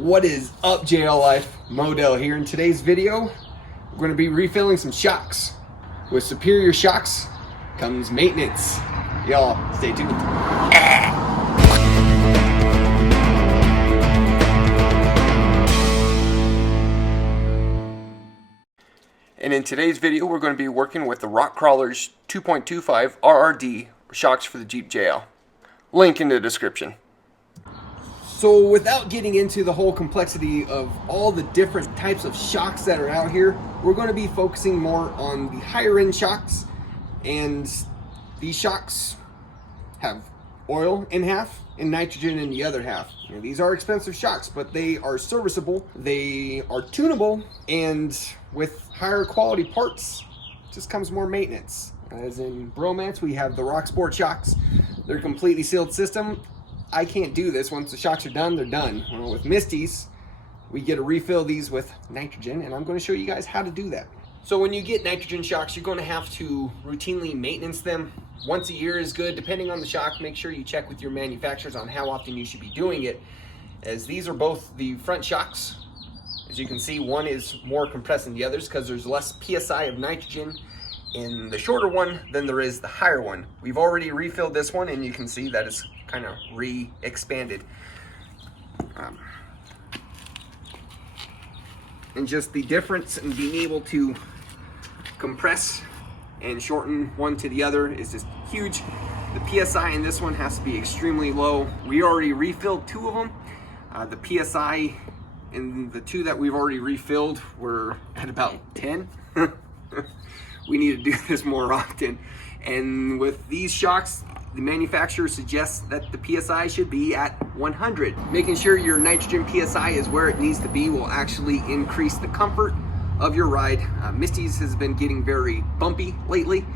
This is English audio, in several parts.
What is up, JL Life? Modell here. In today's video, we're going to be refilling some shocks. With superior shocks comes maintenance. Y'all, stay tuned. And in today's video, we're going to be working with the Rock Crawlers 2.25 RRD shocks for the Jeep JL. Link in the description. So without getting into the whole complexity of all the different types of shocks that are out here, we're going to be focusing more on the higher end shocks. And these shocks have oil in half and nitrogen in the other half. You know, these are expensive shocks, but they are serviceable, they are tunable, and with higher quality parts just comes more maintenance. As in Bromance, we have the Rock Sport shocks. They're a completely sealed system. I can't do this. Once the shocks are done, they're done. Well, with Misty's, we get to refill these with nitrogen, and I'm going to show you guys how to do that. So when you get nitrogen shocks, you're going to have to routinely maintenance them. Once a year is good, depending on the shock. Make sure you check with your manufacturers on how often you should be doing it, as these are both the front shocks. As you can see, one is more compressed than the others because there's less PSI of nitrogen in the shorter one than there is the higher one. We've already refilled this one, and you can see that it's kind of re-expanded. And just the difference in being able to compress and shorten one to the other is just huge. The PSI in this one has to be extremely low. We already refilled two of them. The PSI in the two that we've already refilled were at about 10. We need to do this more often. And with these shocks, the manufacturer suggests that the PSI should be at 100. Making sure your nitrogen PSI is where it needs to be will actually increase the comfort of your ride. Misty's has been getting very bumpy lately,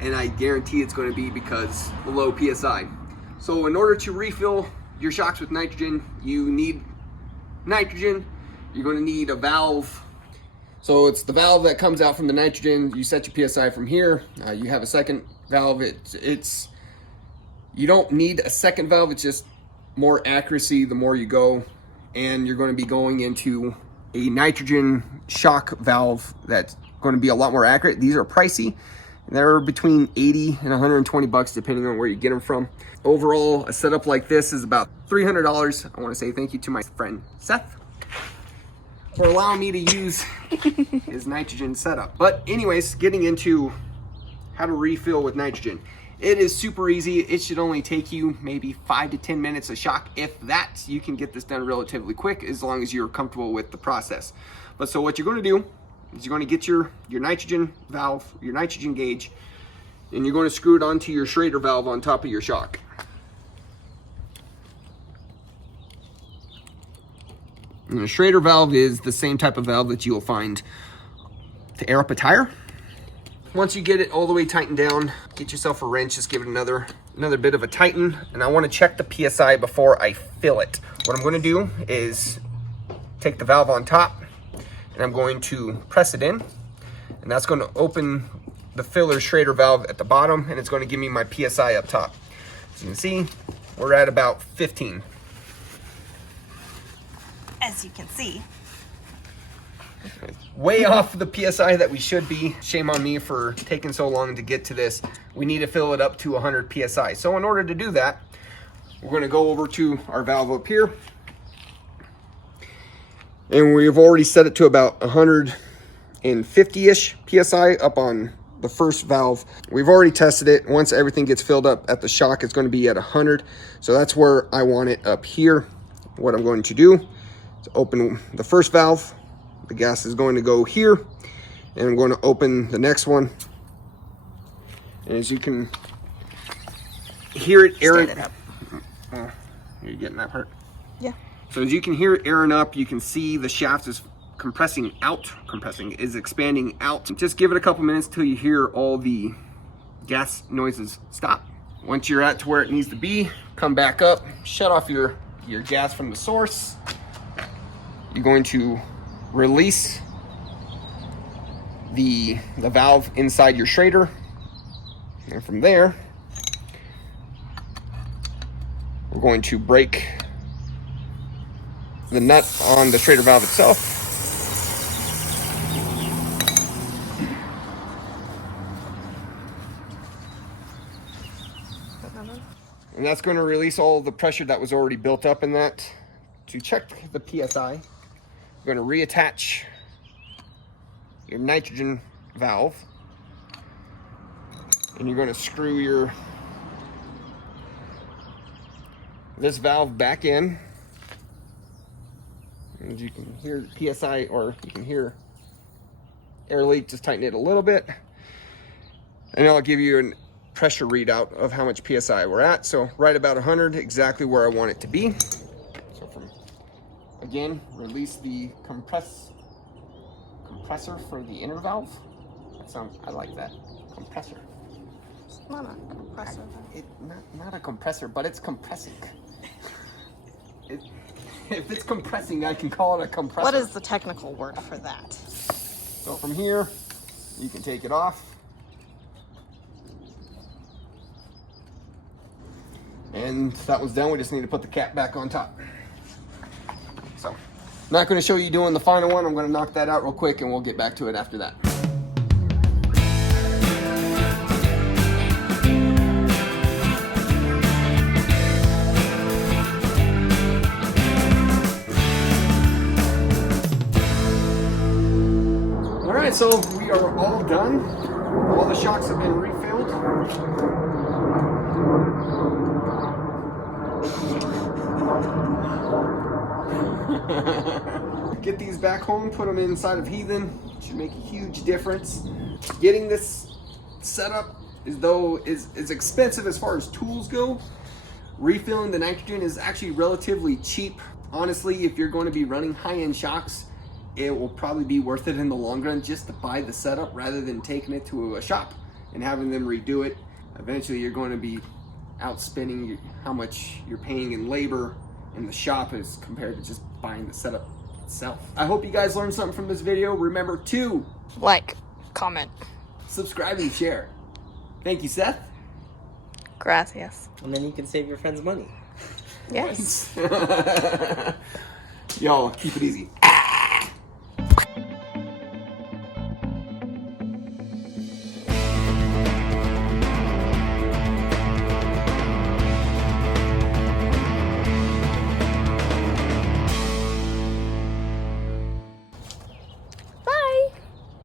and I guarantee it's going to be because the low PSI. So in order to refill your shocks with nitrogen, you need nitrogen. You're going to need a valve. So it's the valve that comes out from the nitrogen. You set your PSI from here. You have a second valve. You don't need a second valve. It's just more accuracy the more you go. And you're going to be going into a nitrogen shock valve that's going to be a lot more accurate. These are pricey. They're between 80 and 120 bucks depending on where you get them from. Overall, a setup like this is about $300. I want to say thank you to my friend Seth for allowing me to use his nitrogen setup. But anyways, getting into how to refill with nitrogen. It is super easy. It should only take you maybe 5 to 10 minutes a shock. If that, you can get this done relatively quick as long as you're comfortable with the process. But so what you're going to do is you're going to get your nitrogen valve, your nitrogen gauge, and you're going to screw it onto your Schrader valve on top of your shock. And the Schrader valve is the same type of valve that you will find to air up a tire. Once you get it all the way tightened down, get yourself a wrench, just give it another bit of a tighten. And I want to check the PSI before I fill it. What I'm going to do is take the valve on top and I'm going to press it in. And that's going to open the filler Schrader valve at the bottom, and it's going to give me my PSI up top. As you can see, we're at about 15. As you can see. Way off the PSI that we should be. Shame on me for taking so long to get to this. We need to fill it up to 100 PSI. So in order to do that, we're going to go over to our valve up here. And we've already set it to about 150-ish PSI up on the first valve. We've already tested it. Once everything gets filled up at the shock, it's going to be at 100. So that's where I want it up here. What I'm going to do is open the first valve. The gas is going to go here, and I'm going to open the next one. And as you can hear it airing up. You're getting that part? Yeah. So as you can hear it airing up, you can see the shaft is expanding out. Just give it a couple minutes till you hear all the gas noises stop. Once you're at to where it needs to be, come back up, shut off your gas from the source. You're going to release the valve inside your Schrader, and from there we're going to break the nut on the Schrader valve itself. And that's going to release all the pressure that was already built up in that. To check the PSI, you're going to reattach your nitrogen valve, and you're going to screw this valve back in. And you can hear the PSI, or you can hear air leak. Just tighten it a little bit, and I'll give you a pressure readout of how much PSI we're at. So right about 100, exactly where I want it to be. So again, release the compressor for the inner valve. I like that, compressor. It's not a compressor. Not a compressor, but it's compressing. If it's compressing, I can call it a compressor. What is the technical word for that? So from here, you can take it off. And that one's done. We just need to put the cap back on top. So, not going to show you doing the final one. I'm going to knock that out real quick and we'll get back to it after that. Alright, so we are all done. All the shocks have been refilled. Get these back home, put them inside of Heathen. Should make a huge difference. Getting this set up is expensive as far as tools go. Refilling the nitrogen is actually relatively cheap. Honestly, if you're going to be running high-end shocks, it will probably be worth it in the long run just to buy the setup rather than taking it to a shop and having them redo it. Eventually you're going to be outspending how much you're paying in labor in the shop as compared to just buying the setup itself. I hope you guys learned something from this video. Remember to like, comment, subscribe, and share. Thank you, Seth. Gracias. And then you can save your friends money. Yes. Y'all keep it easy.